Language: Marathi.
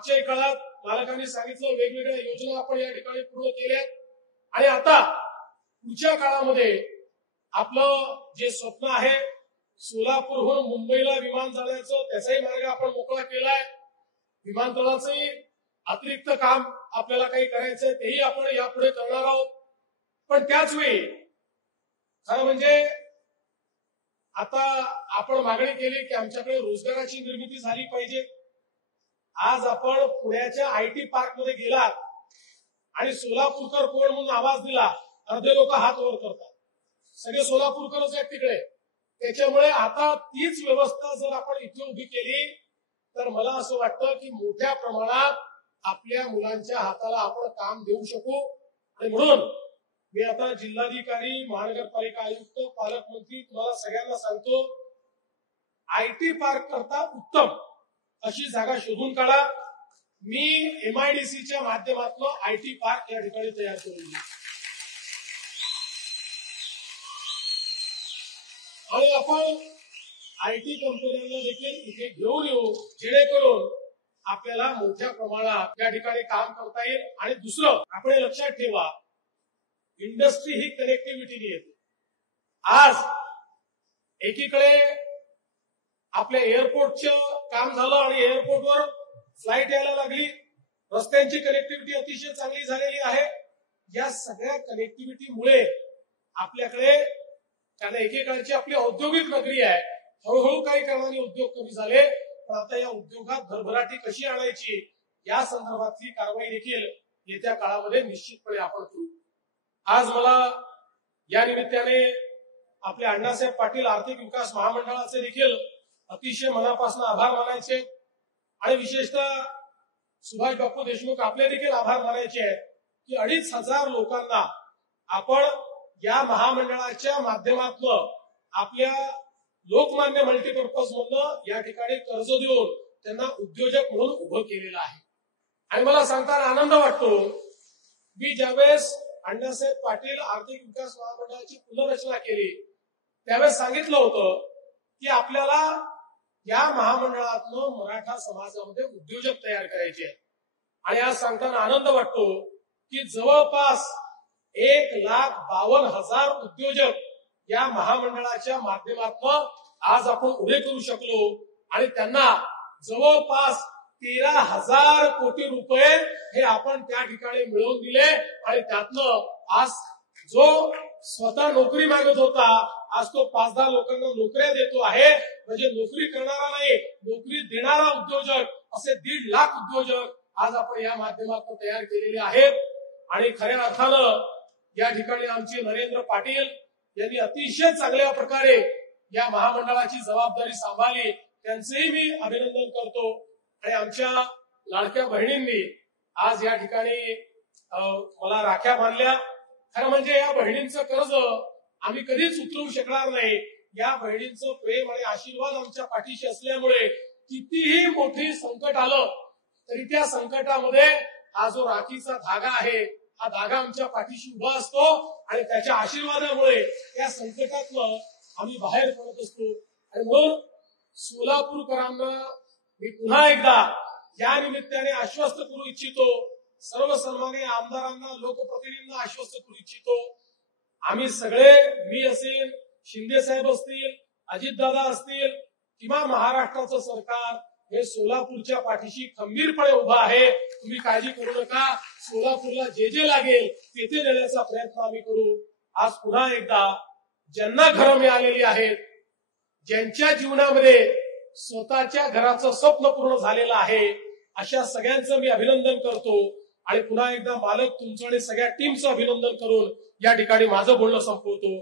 मागच्या काळात मालकांनी सांगितलं वेगवेगळ्या योजना आपण या ठिकाणी पूर्ण केल्या आणि आता पुढच्या काळामध्ये आपलं जे स्वप्न आहे सोलापूरहून मुंबईला विमान जाण्याचं त्याचाही मार्ग आपण मोकळा केलाय. विमानतळाचंही अतिरिक्त काम आपल्याला काही करायचंय तेही आपण यापुढे करणार आहोत. पण त्याच वेळी खरं म्हणजे आता आपण मागणी केली की आमच्याकडे रोजगाराची निर्मिती झाली पाहिजे. आज आपण पुण्याच्या आयटी पार्क मध्ये गेलात आणि सोलापूरकर कोण म्हणून आवाज दिला, अर्धे लोक हात वर करतात. सगळे सोलापूरकरच आहेत तिकडे. त्याच्यामुळे आता तीच व्यवस्था जर आपण इथे उभी केली तर मला असं वाटतं की मोठ्या प्रमाणात आपल्या मुलांच्या हाताला आपण काम देऊ शकू. आणि म्हणून मी आता जिल्हाधिकारी, महानगरपालिका आयुक्त, पालकमंत्री तुम्हाला सगळ्यांना सांगतो, आयटी पार्क करता उत्तम अशी जागा शोधून काढा. मी एमआयडीसीच्या माध्यमातून आयटी पार्क या ठिकाणी तयार करून देईन आणि आपण आयटी कंपन्यांना देखील इथे घेऊन येऊ जेणेकरून आपल्याला मोठ्या प्रमाणात या ठिकाणी काम करता येईल. आणि दुसरं आपण लक्षात ठेवा, इंडस्ट्री ही कनेक्टिव्हिटीने येते. आज एकीकडे आपल्या एअरपोर्टचं काम झालं आणि एअरपोर्टवर फ्लाईट यायला लागली, रस्त्यांची कनेक्टिव्हिटी अतिशय चांगली झालेली आहे. या सगळ्या कनेक्टिव्हिटीमुळे आपल्याकडे, कारण एकेकाळची आपली औद्योगिक नगरी आहे, हळूहळू काही कारणाने उद्योग कमी झाले, पण आता या उद्योगात भरभराटी कशी आणायची या संदर्भातली कारवाई देखील येत्या काळामध्ये निश्चितपणे आपण करू. आज मला या निमित्ताने आपले अण्णासाहेब पाटील आर्थिक विकास महामंडळाचे देखील अतिशय मनापासून आभार मानायचे आणि विशेषतः सुभाष बापू देशमुख आपले देखील आभार मानायचे आहेत की 2,500 लोकांना आपण या महामंडळाच्या माध्यमातून आपल्या लोकमान्य मल्टीपर्पज मधून या ठिकाणी कर्ज देऊन त्यांना उद्योजक म्हणून उभं केलेलं आहे. आणि मला सांगताना आनंद वाटतो, मी ज्यावेळेस अण्णासाहेब पाटील आर्थिक विकास महामंडळाची पुनर्रचना केली त्यावेळेस सांगितलं होतं की आपल्याला या महामंडळातून मराठा समाजामध्ये उद्योजक तयार करायचे आहेत. आणि आज सांगताना आनंद वाटतो की जवळपास 1,52,000 उद्योजक या महामंडळाच्या माध्यमातून आज आपण उभे करू शकलो आणि त्यांना जवळपास 13,000 कोटी रुपये हे आपण त्या ठिकाणी मिळवून दिले. आणि त्यातनं आज जो स्वतः नोकरी मागत होता आज तो 5-10 लोकांना नोकऱ्या देतो आहे. म्हणजे नोकरी करणारा नाही, नोकरी देणारा उद्योजक, असे 1.5 लाख उद्योजक आज आपण या माध्यमातून तयार केलेले आहेत. आणि खऱ्या अर्थानं या ठिकाणी आमचे नरेंद्र पाटील यांनी अतिशय चांगल्या प्रकारे या महामंडळाची जबाबदारी सांभाळली, त्यांचेही मी अभिनंदन करतो. आणि आमच्या लाडक्या बहिणींनी आज या ठिकाणी मला राख्या बांधल्या. खरं म्हणजे या बहिणींचं कर्ज आम्ही कधीच उतरवू शकणार नाही. या बहिणींचं प्रेम आणि आशीर्वाद आमच्या पाठीशी असल्यामुळे कितीही मोठी संकट आलं तरी त्या संकटामध्ये हा जो राखीचा धागा आहे हा धागा आमच्या पाठीशी उभा असतो आणि त्याच्या आशीर्वादामुळे त्या संकटातनं आम्ही बाहेर पडत असतो. आणि म्हणून सोलापूरकरांना मी पुन्हा एकदा या निमित्ताने आश्वस्त करू इच्छितो, सर्व सन्माननीय आमदारांना, लोकप्रतिनिधींना आश्वस्त करू इच्छितो, आम्ही सगळे, मी असेल, शिंदे साहेब असतील, अजितदादा असतील किंवा महाराष्ट्राचं सरकार हे सोलापूरच्या पाठीशी खंबीरपणे उभा आहे. तुम्ही काळजी करू नका. सोलापूरला जे जे लागेल तेथे देण्याचा प्रयत्न आम्ही करू. आज पुन्हा एकदा ज्यांना घरं मिळालेली आहेत, ज्यांच्या जीवनामध्ये स्वतःच्या घराचं स्वप्न पूर्ण झालेलं आहे, अशा सगळ्यांचं मी अभिनंदन करतो. आणि पुन्हा एकदा मालक तुमचं आणि सगळ्या टीमचं अभिनंदन करून या ठिकाणी माझं बोलणं संपवतो.